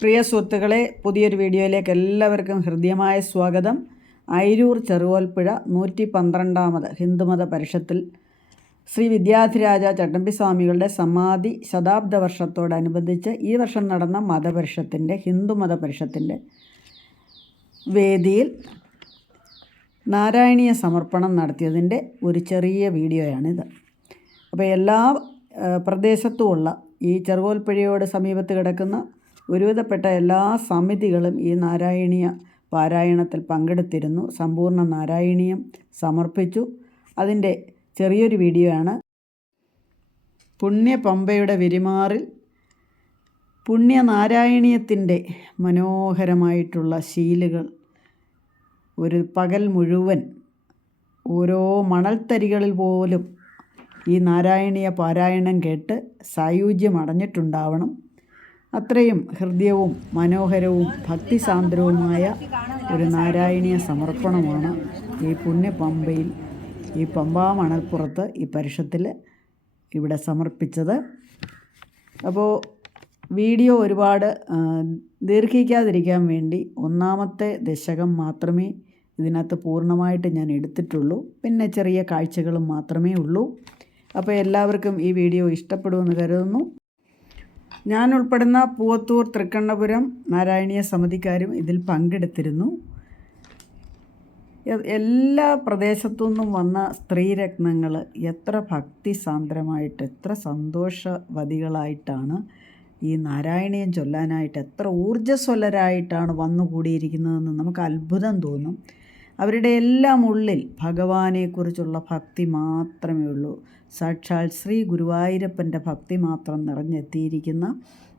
പ്രിയ സുഹൃത്തുക്കളെ പുതിയൊരു വീഡിയോയിലേക്ക് എല്ലാവർക്കും ഹൃദ്യമായ സ്വാഗതം. ഐരൂർ ചെറുകോൽപ്പുഴ നൂറ്റി പന്ത്രണ്ടാമത് ഹിന്ദുമത പരിഷത്തിൽ ശ്രീ വിദ്യാധിരാജ ചട്ടമ്പി സ്വാമികളുടെ സമാധി ശതാബ്ദ വർഷത്തോടനുബന്ധിച്ച് ഈ വർഷം നടന്ന മതപരിഷത്തിന്റെ ഹിന്ദുമത പരിഷത്തിന്റെ വേദിയിൽ നാരായണീയ സമർപ്പണം നടത്തിയതിന്റെ ഒരു ചെറിയ വീഡിയോയാണിത്. അപ്പോൾ എല്ലാ പ്രദേശത്തുമുള്ള ഈ ചെറുകോൽപ്പുഴയോട് സമീപത്ത് കിടക്കുന്ന ഒരുവിധപ്പെട്ട എല്ലാ സമിതികളും ഈ നാരായണീയ പാരായണത്തിൽ പങ്കെടുത്തിരുന്നു. സമ്പൂർണ നാരായണീയം സമർപ്പിച്ചു. അതിന്റെ ചെറിയൊരു വീഡിയോ വീഡിയോയാണ്. പുണ്യപമ്പയുടെ വിരിമാറിൽ പുണ്യനാരായണീയത്തിന്റെ മനോഹരമായിട്ടുള്ള ശീലുകൾ. ഒരു പകൽ മുഴുവൻ ഓരോ മണൽത്തരികളിൽ പോലും ഈ നാരായണീയ പാരായണം കേട്ട് സായുജ്യം അടഞ്ഞിട്ടുണ്ടാവണം. അത്രയും ഹൃദ്യവും മനോഹരവും ഭക്തിസാന്ദ്രവുമായ ഒരു നാരായണീയ സമർപ്പണമാണ് ഈ പുണ്യപമ്പയിൽ ഈ പമ്പാ മണൽപ്പുറത്ത് ഈ പരിഷത്തിൽ ഇവിടെ സമർപ്പിച്ചത്. അപ്പോൾ വീഡിയോ ഒരുപാട് ദീർഘിക്കാതിരിക്കാൻ വേണ്ടി ഒന്നാമത്തെ ദശകം മാത്രമേ ഇതിനകത്ത് പൂർണമായിട്ട് ഞാൻ എടുത്തിട്ടുള്ളൂ. പിന്നെ ചെറിയ കാഴ്ചകളും മാത്രമേ ഉള്ളൂ. അപ്പോൾ എല്ലാവർക്കും ഈ വീഡിയോ ഇഷ്ടപ്പെടുമെന്ന് കരുതുന്നു. ഞാൻ ഉൾപ്പെടുന്ന പൂവത്തൂർ തൃക്കണ്ണപുരം നാരായണീയ സമിതിക്കാരും ഇതിൽ പങ്കെടുത്തിരുന്നു. എല്ലാ പ്രദേശത്തു നിന്നും വന്ന സ്ത്രീരത്നങ്ങൾ എത്ര ഭക്തിസാന്ദ്രമായിട്ട് എത്ര സന്തോഷവതികളായിട്ടാണ് ഈ നാരായണീയം ചൊല്ലാനായിട്ട് എത്ര ഊർജസ്വലരായിട്ടാണ് വന്നുകൂടിയിരിക്കുന്നതെന്ന് നമുക്ക് അത്ഭുതം തോന്നും. അവരുടെ എല്ലാം ഉള്ളിൽ ഭഗവാനെക്കുറിച്ചുള്ള ഭക്തി മാത്രമേ ഉള്ളൂ. സാക്ഷാൽ ശ്രീ ഗുരുവായൂരപ്പന്റെ ഭക്തി മാത്രം നിറഞ്ഞെത്തിയിരിക്കുന്ന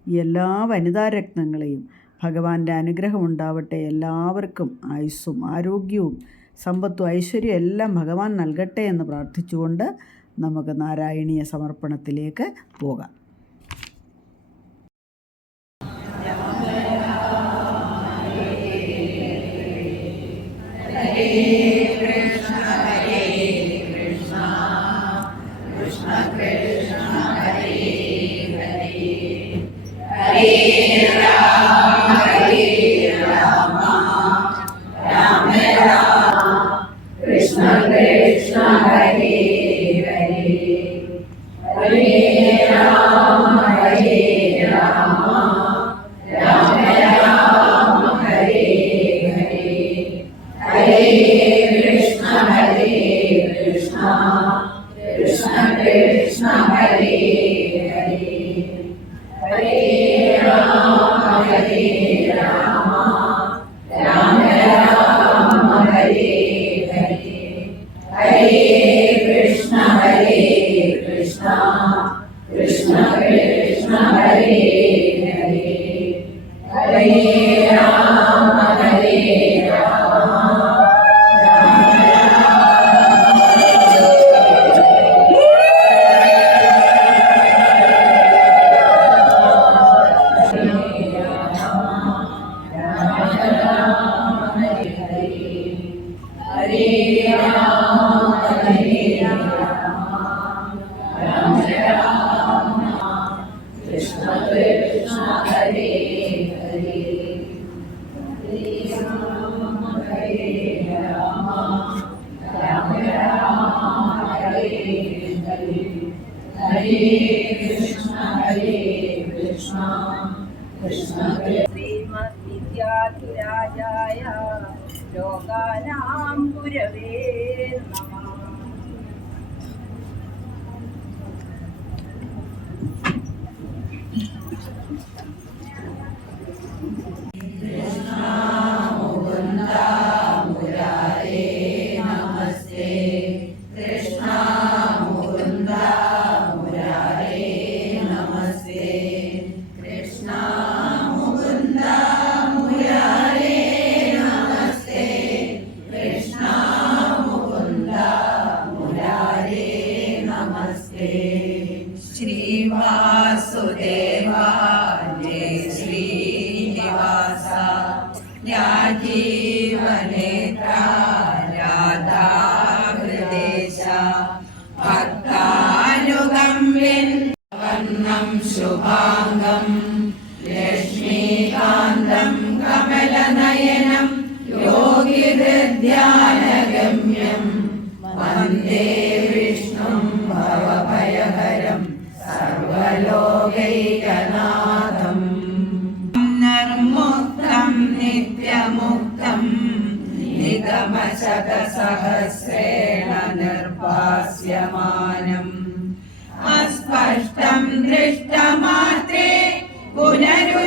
എല്ലാ വനിതാരത്നങ്ങളെയും ഭഗവാന്റെ അനുഗ്രഹം ഉണ്ടാവട്ടെ. എല്ലാവർക്കും ആയുസ്സും ആരോഗ്യവും സമ്പത്തും ഐശ്വര്യവും എല്ലാം ഭഗവാൻ നൽകട്ടെ എന്ന് പ്രാർത്ഥിച്ചുകൊണ്ട് നമുക്ക് നാരായണീയ സമർപ്പണത്തിലേക്ക് പോകാം. Amen. ധർമ്മരാജായ ലോകാനാം ഗുരവേ നമ शुभाङ्गम् लक्ष्मीकान्तम् कमलनयनम् योगिहृद्यानगम्यम् वन्दे विष्णुम् भवभयहरम् सर्वलोकैकनाथम् निर्मुक्तम् नित्यमुक्तम् निगमशतसहस्रेण निर्भास्यमानम् अस्पर्श പുനരുരു പുരുഷാർത്ഥാത്മകം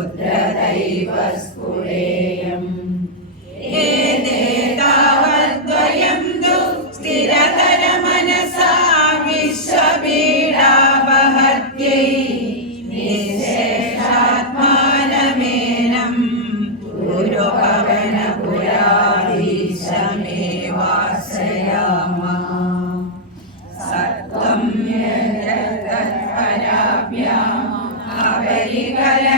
ക്ഷുദ്രദൈവ സ്ഫുരേയം ഏതേതാവദ്വയം തു സ്ഥിരതരമനസാ വിശ്വപീഡാപഹത്यै നിശേഷാത്മാനമേനം ഗുരുഭവനപുരാധീശമേവാശ്രയാമ സത്വം യജ്ഞതത്പരാഭ്യാം അപരികലന ഭൂതേർഭൂതേന്ദ്രിയൈസ്തേവപുരിതിബഹുശ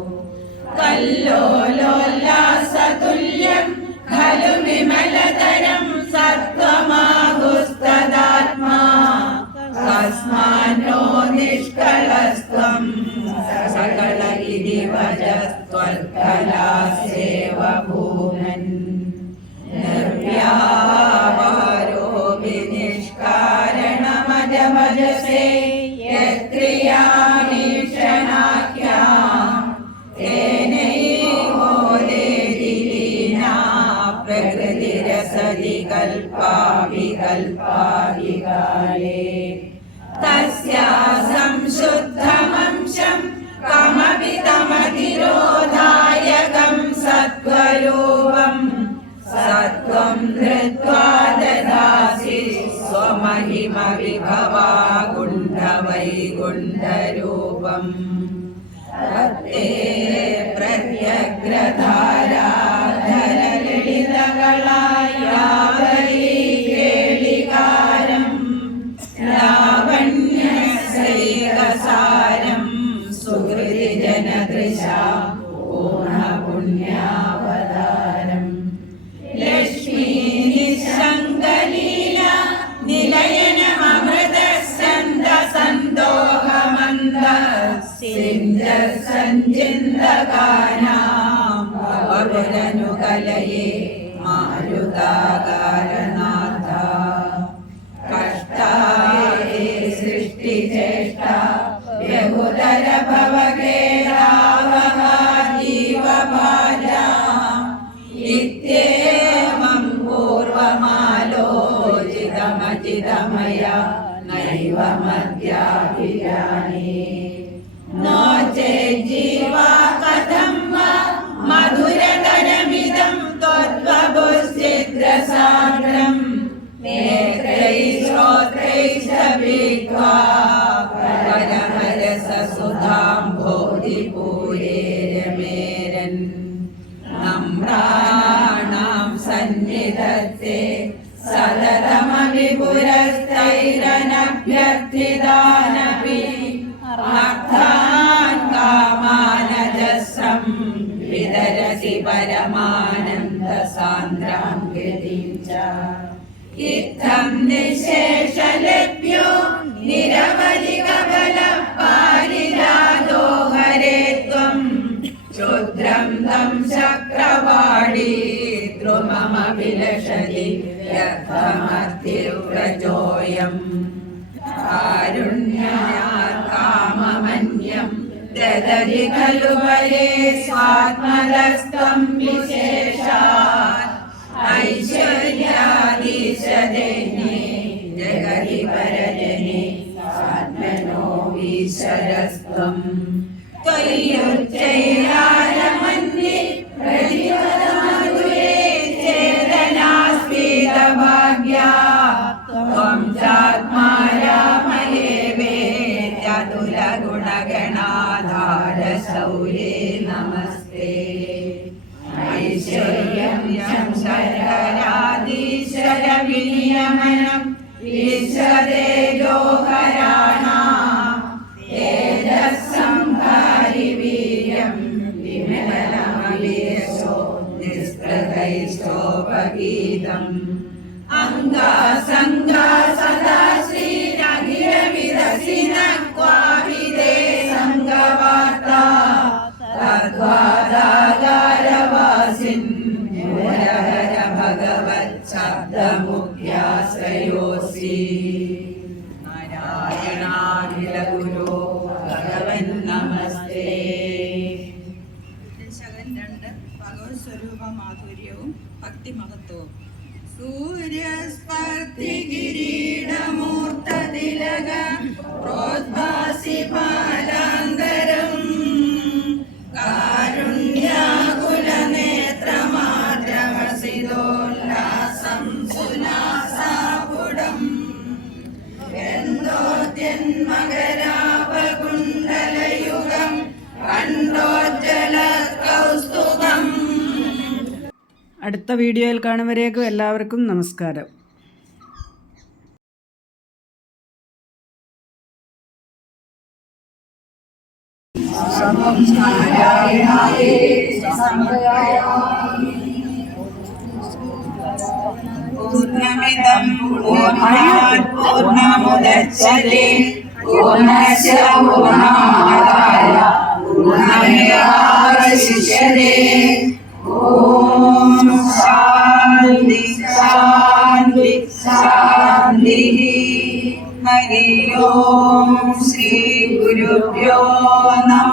കല്ലോലോല്ലാസതുല്യം ഖലു വിമലതരം സത്വമാകുസ്തദാത്മാ തസ്മാന്നോ നിഷ്കളസ്ത്വം സകല ഇതി വജസ്ത്വൽക്കലാസേവ സഞ്ചിന്തകാനാം ഭവനുകലയേ മാരുതാകാരനാഥ. കഷ്ടായേ സൃഷ്ടിചേഷ്ട ബഹുതര ഭവകേരാവഹ ജീവഭാജാം ഇത്യേവം പൂർവമാലോചിതമചിതമയ നൈവ മദ്യാഭിജാനേ സതതമണിപുരസ്ഥൈരനഭ്യർത്ഥിതാനപി അർത്ഥാൻ കാമാനജസ്രം വിതരസി പരമാനന്ദ സാന്ദ്രാം ഗതിം ച ഇത്തം നിശേഷലേ ദ്രുമമഭിലഷതി വ്യർത്ഥമർത്തിവ്രജോയം കാരുണ്യാകാമമന്യം ദദതി ഖലു വരെ സ്വാത്മലസ്ത്വം വിശേഷാത് ഐശ്വര്യം ശങ്കരാദീശ്വര വിനിയമനം ഈശ്വരേജോഹരാണ. തേജസ്സംഹാരി വീര്യം വിമലമീരസോ നിസ്പൃഹൈസ്തോപഗീതം അംഗാസംഗ ಹೊತ್ತು ಸೂರ್ಯ ಸ್ಪರ್ಧಿ ಕಿರೀಡ ಮೂರ್ತ ತಿಲಗ അടുത്ത വീഡിയോയിൽ കാണുമ്പോഴേക്കും എല്ലാവർക്കും നമസ്കാരം. പൂർണമേവാവശിഷ്യത്തെ ഓം ശ്രീ ഗുരുഭ്യോ നമ